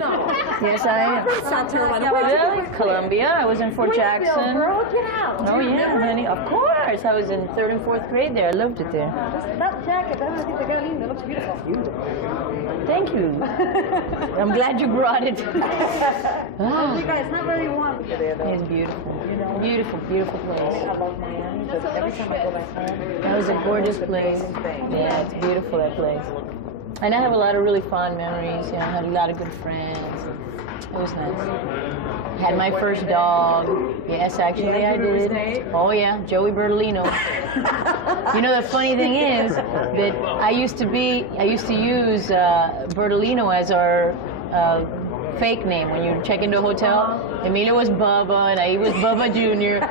No. Yes, I am. South Carolina. Really? Columbia. I was in Fort Jackson. Girl, get out. Oh yeah, honey. Of course. I was in 3rd and 4th grade there. I loved it there. That jacket, that looks beautiful. Thank you. I'm glad you brought it. Oh, you guys, it's not very warm today, though. It's beautiful. Beautiful, beautiful place. I love Miami, but every time I go back home, That was a gorgeous place. Yeah, it's beautiful, that place. And I have a lot of really fond memories. You know, I had a lot of good friends. It was nice. Had my first dog. Yes, actually I did. Oh yeah, Joey Bertolino. You know, the funny thing is that I used to use Bertolino as our fake name when you check into a hotel. Emilio was Bubba, and I was Bubba Jr.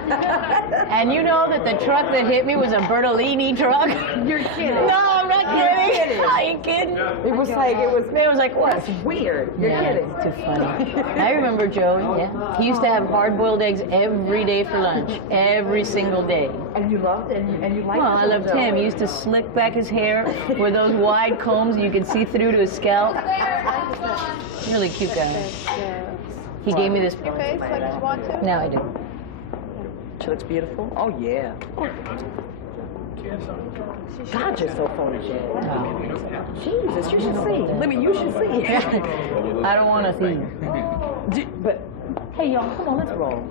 And you know that the truck that hit me was a Bertolini truck? You're kidding. No, I'm not kidding. I ain't kidding. It was like, what? That's weird. You're kidding. It's too funny. I remember Joey, yeah. He used to have hard-boiled eggs every day for lunch. Every single day. And you loved it, and you liked it? Well, I loved him. He used to slick back his hair with those wide combs you could see through to his scalp. Really cute guy. He gave me this pose. Face like you want to? Now I do. She looks beautiful. Oh, yeah. God, you're so photogenic. Jesus, you should see. Libby, you should see. I don't want to see. But, hey, y'all, come on, let's roll.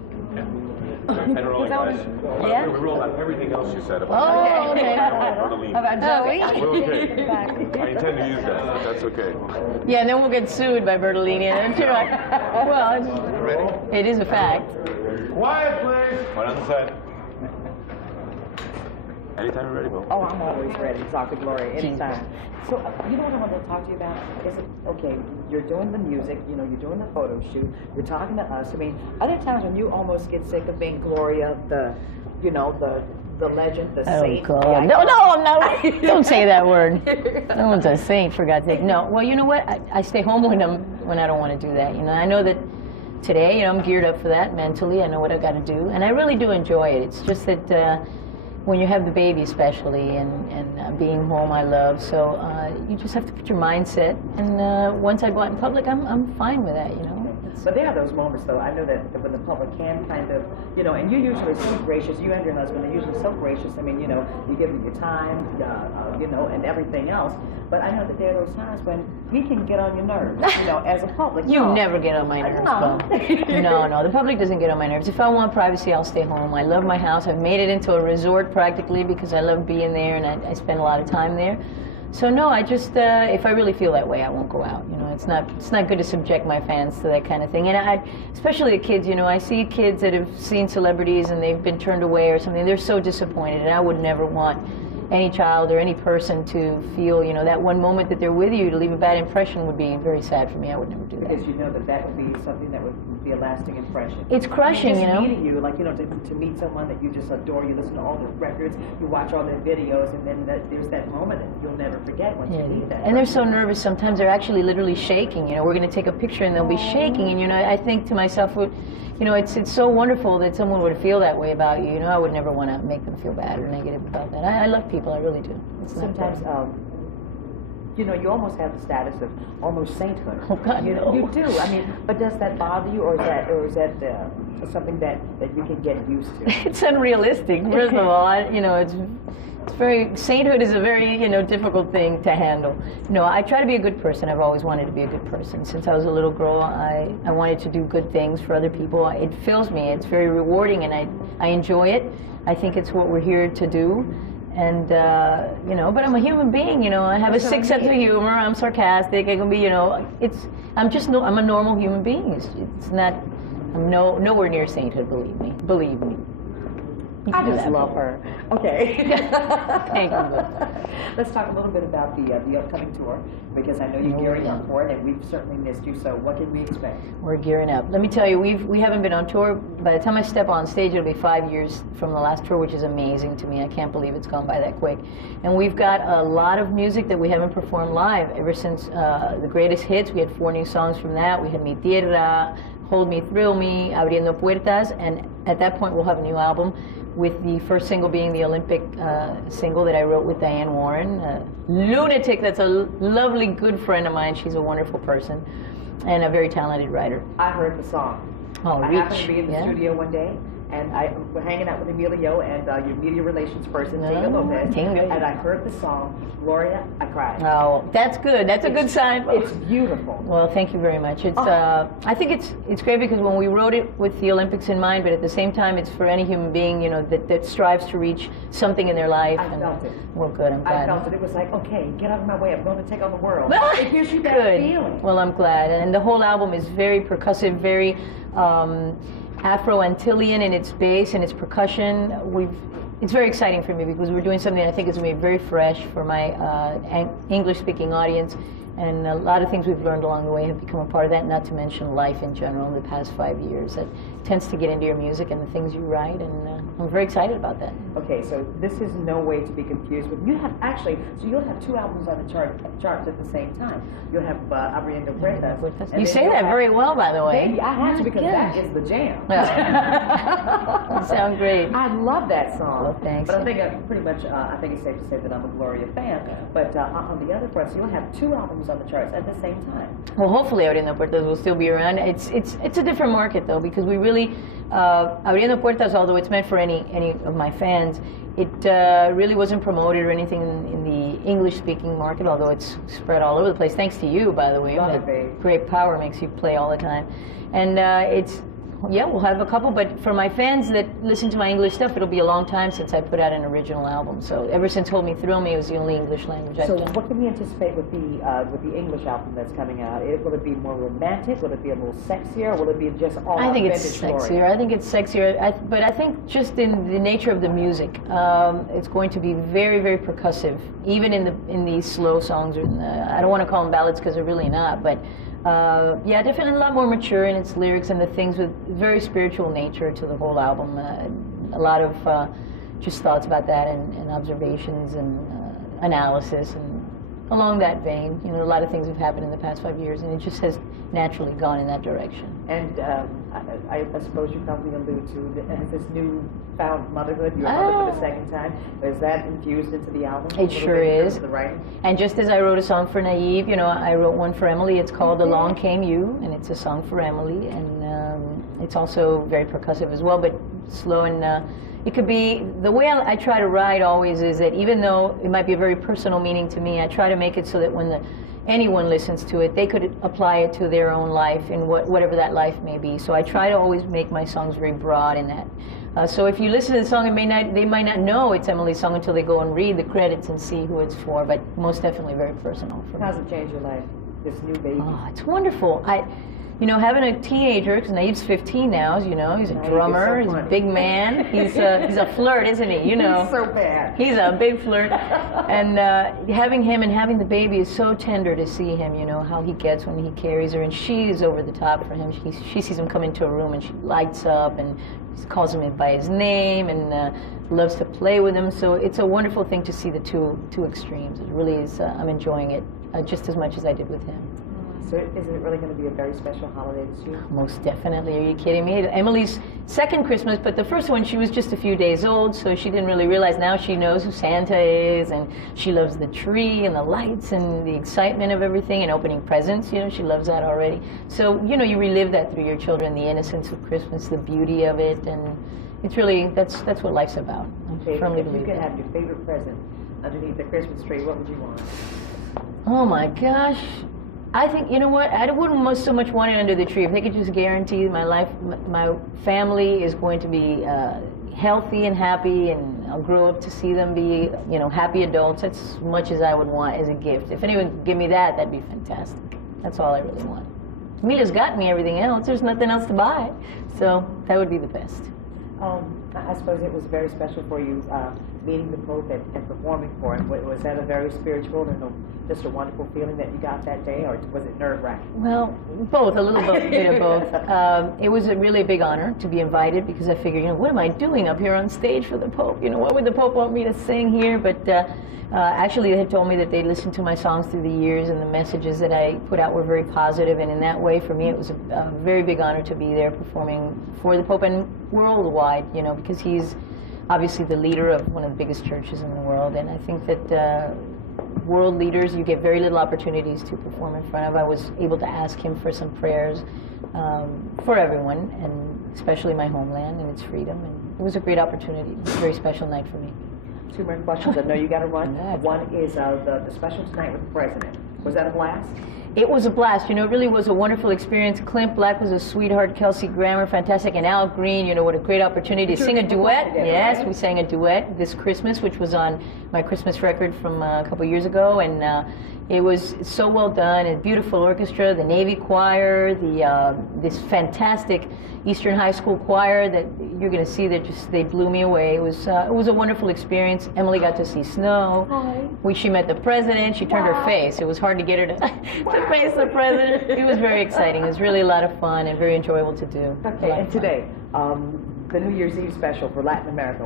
And really, guys, Yeah? we rolled out everything else you said about Oh, okay. Bertolini. About Joey? We're okay. I intend to use that, but that's okay. Yeah, and then we'll get sued by Bertolini. And you're like, well, it is a fact. Quiet, please. Right on the side. Anytime you're ready, Bill. Oh, I'm always ready to talk to Gloria anytime. So, you know what I wanted to talk to you about? Okay, you're doing the music, you know, you're doing the photo shoot, you're talking to us. I mean, are there times when you almost get sick of being Gloria, the legend, the saint? Oh, God. No, I'm not. Don't say that word. No one's a saint, for God's sake. No. Well, you know what? I stay home when I don't want to do that. You know, I know that today, you know, I'm geared up for that mentally. I know what I've got to do. And I really do enjoy it. It's just that when you have the baby especially, and being home I love, so you just have to put your mindset, and once I go out in public, I'm fine with that, you know. But there are those moments, though, I know that when the public can kind of, you know, and you're usually so gracious, you and your husband are usually so gracious, I mean, you know, you give them your time, you know, and everything else, but I know that there are those times when we can get on your nerves, you know, as a public. You never get on my nerves, Bo. No, the public doesn't get on my nerves. If I want privacy, I'll stay home. I love my house. I've made it into a resort practically because I love being there, and I spend a lot of time there. So no, I just if I really feel that way, I won't go out. You know, it's not good to subject my fans to that kind of thing. And especially the kids. You know, I see kids that have seen celebrities and they've been turned away or something. They're so disappointed, and I would never want any child or any person to feel, you know, that one moment that they're with you to leave a bad impression would be very sad for me. I would never do that. Because you know that would be something that would be a lasting impression. It's crushing, you know. Meeting you, like, you know, to meet someone that you just adore, you listen to all their records, you watch all their videos, and then there's that moment that you'll never forget once you meet that. And they're so nervous. Sometimes they're actually literally shaking. You know, we're going to take a picture and they'll be shaking, and you know, I think to myself, you know, it's so wonderful that someone would feel that way about you. You know, I would never want to make them feel bad or negative about that. I love people, I really do. Sometimes, you know, you almost have the status of almost sainthood. Oh God, you no. You do. I mean, but does that bother you, or is that something that you can get used to? It's unrealistic. First of all, you know, it's very, sainthood is a very, you know, difficult thing to handle. No, I try to be a good person. I've always wanted to be a good person. Since I was a little girl, I wanted to do good things for other people. It fills me. It's very rewarding, and I enjoy it. I think it's what we're here to do. And, you know, but I'm a human being, you know. I have a sick sense of humor. I'm sarcastic. I can be, you know, I'm a normal human being. It's not, I'm nowhere near sainthood, believe me. I just love her. Okay. Thank you. Let's talk a little bit about the upcoming tour, because I know you're gearing up for it, and we've certainly missed you. So what can we expect? We're gearing up. Let me tell you, we haven't been on tour. By the time I step on stage, it'll be 5 years from the last tour, which is amazing to me. I can't believe it's gone by that quick. And we've got a lot of music that we haven't performed live ever since the Greatest Hits. We had 4 new songs from that. We had Mi Tierra, Hold Me, Thrill Me, Abriendo Puertas, and at that point we'll have a new album, with the first single being the Olympic single that I wrote with Diane Warren. Lunatic, that's a lovely, good friend of mine. She's a wonderful person. and a very talented writer. I heard the song. Oh, I Reach. happened to be in the studio one day, and we're hanging out with Emilio and your media relations person, Tinga Lopez. Tinga. And I heard the song, Gloria, I cried. Oh, that's good. That's a good sign. It's beautiful. Well, thank you very much. It's I think it's great because when we wrote it with the Olympics in mind, but at the same time, it's for any human being, you know, that strives to reach something in their life. I felt it. Well, good. I'm glad. I felt it. It was like, okay, get out of my way. I'm going to take on the world. It gives you that Good. feeling. Well, I'm glad. And the whole album is very percussive, very Afro-Antillian in its bass and its percussion. It's very exciting for me because we're doing something I think is going to be very fresh for my English-speaking audience. And a lot of things we've learned along the way have become a part of that, not to mention life in general in the past 5 years. That tends to get into your music and the things you write, and I'm very excited about that. Okay, so this is no way to be confused with. You have actually, so you'll have two albums on the charts at the same time. You'll have Abriendo Puertas. You say that very well, by the way. Baby, I have to because that is the jam. You sound great. I love that song. Well, thanks. But I think pretty much, I think it's safe to say that I'm a Gloria fan. But on the other front, so you'll have two albums on the charts at the same time. Well, hopefully Abriendo Puertas will still be around. It's a different market though, because we really Abriendo Puertas, although it's meant for any of my fans, it really wasn't promoted or anything in the English-speaking market, although it's spread all over the place. Thanks to you, by the way. Love it, babe. Great power makes you play all the time, and yeah, we'll have a couple, but for my fans that listen to my English stuff, it'll be a long time since I put out an original album. So ever since Hold Me, Thrill Me, it was the only English language I've So done. what can we anticipate with the English album that's coming out? Will it be more romantic? Will it be a little sexier? Or will it be just all I think it's vintage sexier. Gloria? I think it's sexier. But I think just in the nature of the music, it's going to be very, very percussive, even in these slow songs. Or I don't want to call them ballads because they're really not, but yeah, definitely a lot more mature in its lyrics and the things with very spiritual nature to the whole album. A lot of just thoughts about that and observations and analysis and along that vein. You know, a lot of things have happened in the past 5 years, and it just has naturally gone in that direction. And I suppose you probably allude to this newfound motherhood. You're a mother for the second time. Is that infused into the album? It sure is. The writing? And just as I wrote a song for Naive, you know, I wrote one for Emily. It's called Along Came You, and it's a song for Emily. And it's also very percussive as well, but slow and it could be, the way I try to write always is that even though it might be a very personal meaning to me, I try to make it so that when anyone listens to it, they could apply it to their own life and whatever that life may be. So I try to always make my songs very broad in that. So if you listen to the song, they might not know it's Emily's song until they go and read the credits and see who it's for, but most definitely very personal for me. How's it changed your life, this new baby? Oh, it's wonderful. You know, having a teenager, because Naib's 15 now, as you know, he's a drummer, he's a big man, he's a flirt, isn't he? You know, He's so bad. He's a big flirt, and having him and having the baby is so tender to see him. You know how he gets when he carries her, and she's over the top for him. She sees him come into a room and she lights up and calls him by his name and loves to play with him. So it's a wonderful thing to see the two extremes. It really is. I'm enjoying it just as much as I did with him. So is it really going to be a very special holiday this year? Most definitely. Are you kidding me? Emily's second Christmas, but the first one, she was just a few days old, so she didn't really realize. Now she knows who Santa is, and she loves the tree and the lights and the excitement of everything and opening presents. You know, she loves that already. So, you know, you relive that through your children, the innocence of Christmas, the beauty of it, and it's really, that's what life's about. Okay, Firmly if you believe could that. have your favorite present underneath the Christmas tree, what would you want? Oh my gosh. I think, you know what, I wouldn't so much want it under the tree. If they could just guarantee my life, my family is going to be healthy and happy, and I'll grow up to see them be, you know, happy adults. That's as much as I would want as a gift. If anyone could give me that, that'd be fantastic. That's all I really want. Emilia's got me everything else. There's nothing else to buy. So that would be the best. I suppose it was very special for you meeting the Pope and performing for him. Was that a very spiritual and just a wonderful feeling that you got that day, or was it nerve-wracking? Well, both, a little bit of both. It was a really big honor to be invited because I figured, you know, what am I doing up here on stage for the Pope? You know, what would the Pope want me to sing here? But actually, they had told me that they'd listened to my songs through the years, and the messages that I put out were very positive, and in that way, for me, it was a very big honor to be there performing for the Pope and worldwide, you know, because he's obviously the leader of one of the biggest churches in the world, and I think that world leaders you get very little opportunities to perform in front of. I was able to ask him for some prayers for everyone, and especially my homeland and its freedom. And it was a great opportunity. It was a very special night for me. Two more questions. I know you got to run. Yeah. One is the special tonight with the president. Was that a blast? It was a blast. You know, it really was a wonderful experience. Clint Black was a sweetheart. Kelsey Grammer, fantastic. And Al Green, you know, what a great opportunity to sing a duet. Together, Yes, right? we sang a duet this Christmas, which was on my Christmas record from a couple years ago. And it was so well done. A beautiful orchestra, the Navy Choir, this fantastic Eastern High School choir that you're going to see. They blew me away. It was a wonderful experience. Emily got to see snow. Hi. She met the president. She turned her face. It was hard to get her to face the president. It was very exciting. It was really a lot of fun and very enjoyable to do. Okay, and today, the New Year's Eve special for Latin America.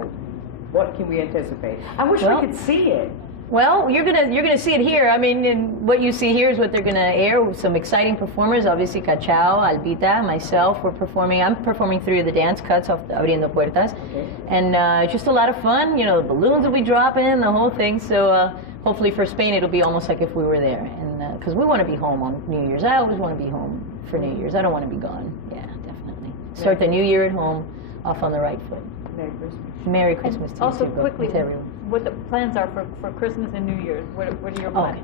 What can we anticipate? I wish Well, we could see it. Well, you're gonna see it here. I mean, and what you see here is what they're gonna air with some exciting performers. Obviously, Cachao, Albita, myself. We're performing. I'm performing 3 of the dance cuts off the Abriendo Puertas, Okay. and just a lot of fun. You know, the balloons will be dropping, the whole thing. So hopefully for Spain, it'll be almost like if we were there, and because we want to be home on New Year's. I always want to be home for New Year's. I don't want to be gone. Yeah, definitely. Start the new year at home, off on the right foot. Merry Christmas. Merry Christmas to you Also, too, quickly, to everyone. what the plans are for Christmas and New Year's? What are your plans?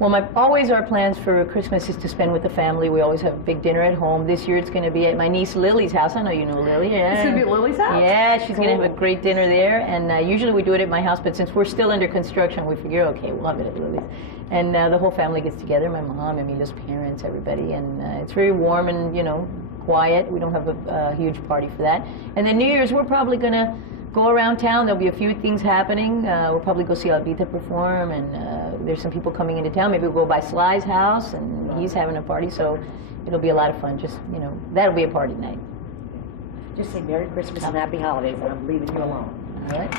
Well, always our plans for Christmas is to spend with the family. We always have a big dinner at home. This year it's going to be at my niece Lily's house. I know you know Lily. Yeah. It's going to be at Lily's house? Yeah, she's going to have a Cool. great dinner there. And usually we do it at my house, but since we're still under construction, we figure, okay, we'll have it at Lily's. And the whole family gets together, my mom, Emilio's parents, everybody. And it's very warm and, you know, quiet. We don't have a huge party for that. And then New Year's, we're probably going to go around town. There'll be a few things happening. We'll probably go see Albita perform, and there's some people coming into town. Maybe we'll go by Sly's house, and he's having a party, so it'll be a lot of fun. Just, you know, that'll be a party night. Just say Merry Christmas and Happy Holidays, and I'm leaving you alone. All right.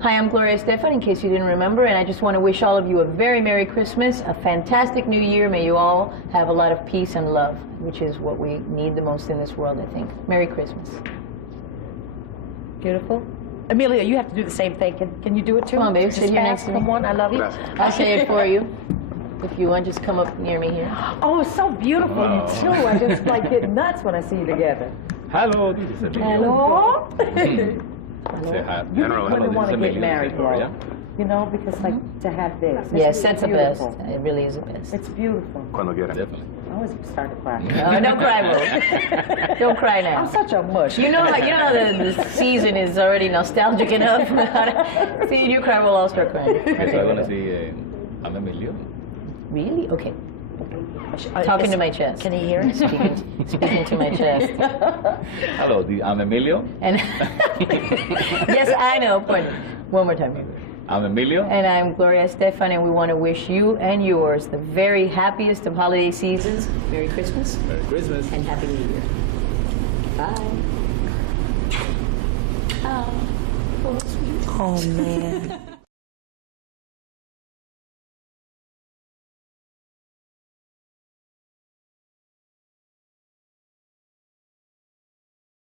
Hi, I'm Gloria Estefan, in case you didn't remember, and I just want to wish all of you a very Merry Christmas, a fantastic New Year. May you all have a lot of peace and love, which is what we need the most in this world, I think. Merry Christmas. Beautiful. Amelia, you have to do the same thing. Can you do it too? Come on, baby, Just sit here next fast. to me. Come on, I love you. I'll say it for you. If you want, just come up near me here. Oh, it's so beautiful, Wow. you two. I just like get nuts when I see you together. Hello, this is Emilio. Hello? Say hi. You General, really hello, want this to is get married, Gloria. Gloria. You know, because like to have this. Yes, It's that's the best. beautiful. It really is the best. It's beautiful. Cuando quiera. Definitely. I always start to cry. Don't cry, Will. Don't cry now. I'm such a mush. You know how the season is already nostalgic enough. See, you cry, we'll all start crying. So I want to see I'm Emilio. Really? Okay. Uh, Talking to my chest. Can he hear it? Speaking to my chest. Hello, I'm Emilio. And yes, I know. Point. One more time. I'm Emilio. And I'm Gloria Estefan, and we want to wish you and yours the very happiest of holiday seasons. Merry Christmas Merry Christmas. and Happy New Year. Bye. Oh, sweet. Oh, man.